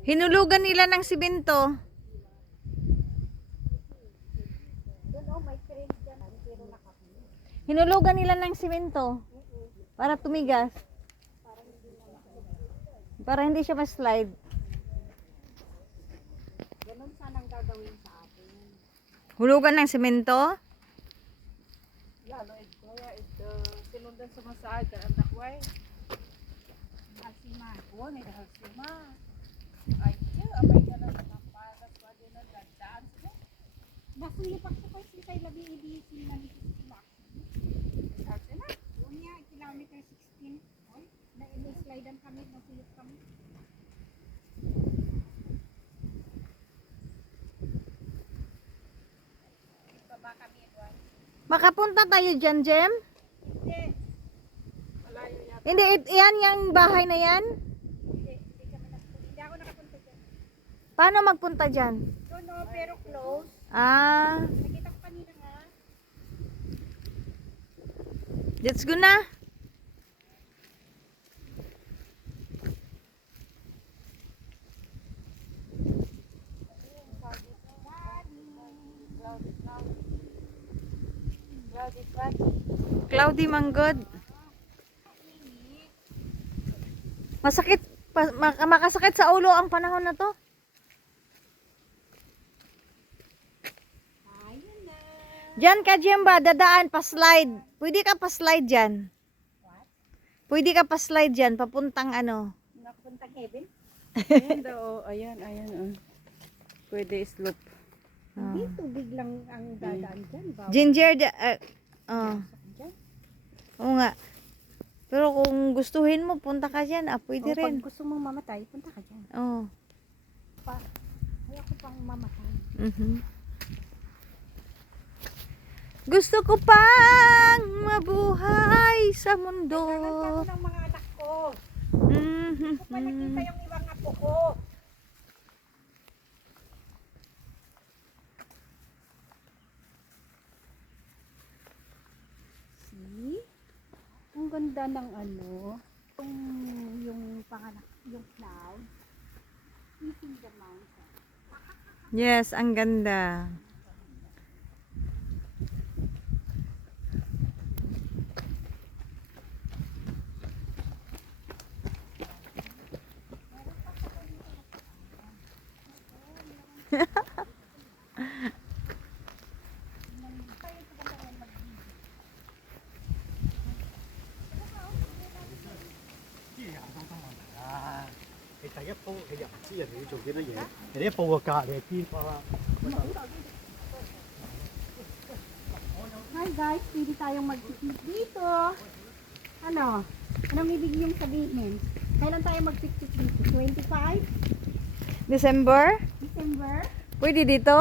Hinulugan nila ng simento. Hinulugan nila ng simento para tumigas. Para hindi siya ma-slide. Ganun sanang gagawin sa atin. Hulugan ng simento? Lalo kaya sinundan sa masahe ka ang takway. Halsima. Oo, may halsima. Ay, abay ka na nakapagas pa din ang dadaan sila. Nasilipak ko kayo sila tayo labi ibisin na nito sila. Halsima? Oo niya, kilometer 16. Oy, na-slidean kami, nasilip kami. Baba kami, Edward. Makapunta tayo dyan, Jem? Hindi. Malayo yata. Hindi, yan yung bahay na yan? Hindi ako nakapunta dyan. Paano magpunta dyan? Doon no, pero close. Ah, Nakita ko kanina nga. let's go na. Cloudy manggod. Masakit, makasakit sa ulo ang panahon na to. Ayun na. Diyan ka, Jemba, dadaan, pa-slide. Pwede ka pa-slide dyan. What? Pwede ka pa-slide dyan, papuntang ano. Nakapuntang heaven? Ayan daw, ayan, oh. Pwede slope. Hindi, tubig lang ang dadaan dyan. Bawal Ginger, pasok dyan. oo nga. Pero kung gustuhin mo, punta ka dyan, pwede O, rin. pag gusto mong mamatay, punta ka dyan. Oo. Ayoko pang mamatay. Mhm. Gusto ko pang mabuhay sa mundo. Kailangan ko ng mga anak ko. Mhm. Gusto pa nakita yung ibang apo ko. See? Ang ganda ng ano, yung panganak, yung cloud. Eating the mountain. Yes, ang ganda. Hi guys, pwede tayong mag-picnic dito. Ano? Anong ibig niyong sabihin? Kailan tayo mag-picnic dito? 25? December? December? Pwede dito?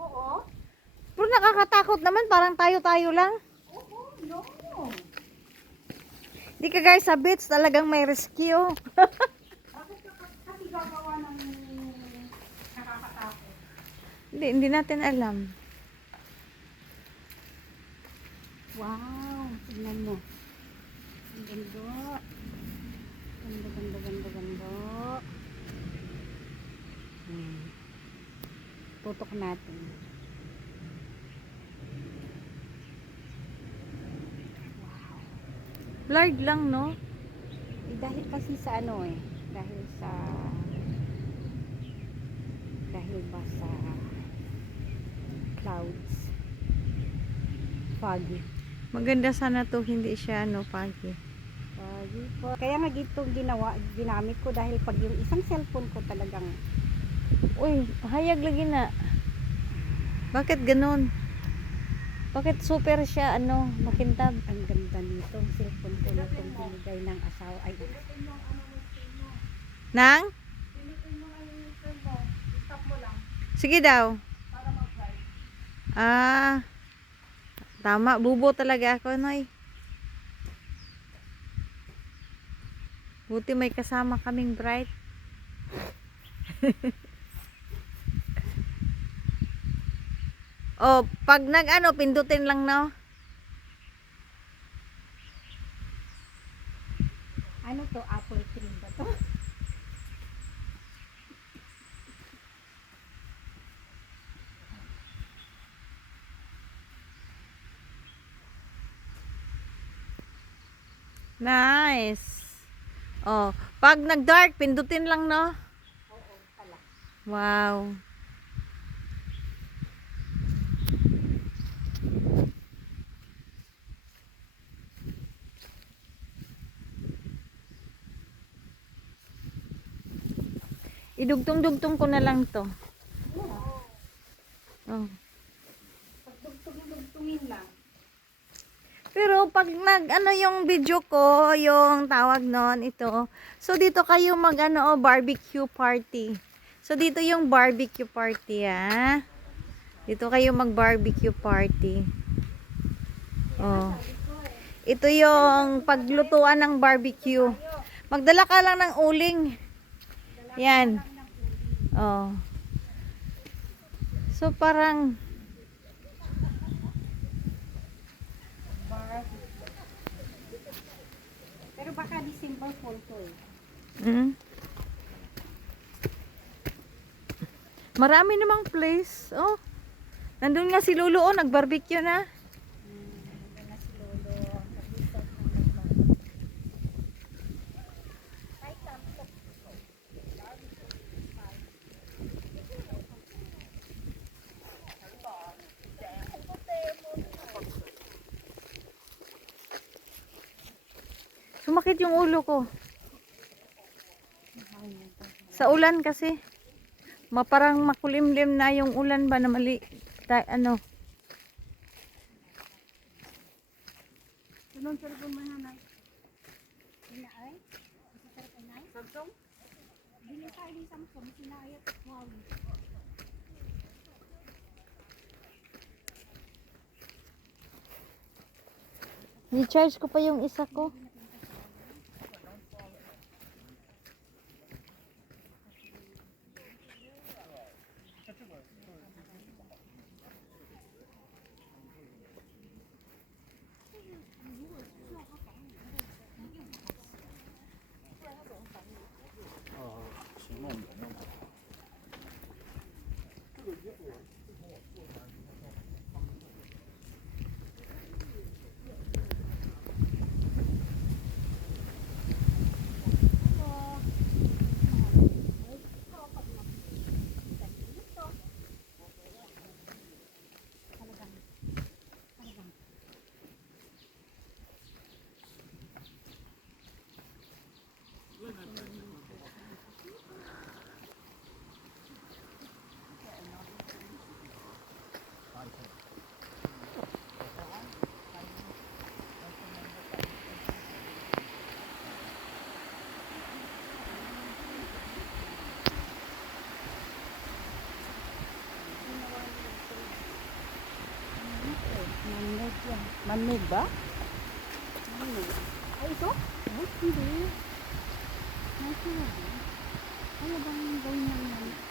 Oo. Pero nakakatakot naman, parang tayo-tayo lang. Oo, no. Di ka guys, sa beach talagang may rescue. Bakit kasi gagawa ng nakakatakot? Hindi natin alam. Wow, tignan mo. Ang ganda. Ganda, ganda, ganda, ganda. Tutok natin. Large lang, no? Dahil kasi sa ano dahil ba sa clouds, foggy. Maganda sana to, hindi siya, no, foggy. Foggy po. Kaya nga itong ginamit ko dahil pag yung isang cellphone ko talagang Uy, hayag lagi na. Bakit ganun? Bakit super siya, ano, makintab? ang ganda nito. Ang cellphone ko nitong binigay ng asawa. Ay, Nang? Sige daw. Ah, tama. Bubo talaga ako, Noy. Buti may kasama kaming bright. Oh, pag nag-ano, pindutin lang, no? Ano to? Apple cream ba to? Nice. Oh, pag nag-dark, pindutin lang, no? Oo, pala. Wow. Idugtong-dugtong ko na lang to. Oh. Pagdugtungin lang. Pero pag ano yung video ko, yung tawag nun, ito. So dito kayo mag barbecue party. So dito yung barbecue party, ah. Dito kayo mag barbecue party. Oh. Ito yung paglutuan ng barbecue. Magdala ka lang ng uling. Yan. Oh. So parang Pero baka December 4 to eh. Marami namang place. Oh. Nandun nga si Lolo, oh, nag-barbecue na. Nandun na si Lolo. Ang kapisot ng nagbago. Ay, tamtok. Sumakit yung ulo ko. Sa ulan kasi. Parang makulimlim na yung ulan ba na mali. Ano. Sunod sa lubong mahanay. Sinaay? Masasarap na? Samsung? Bili tayo ng Samsung. Sinaayat. Wow. Ni-charge ko pa yung isa ko. Manmade ba? Ay, ito? Ay, hindi. Natural. Ano bang gawin namin?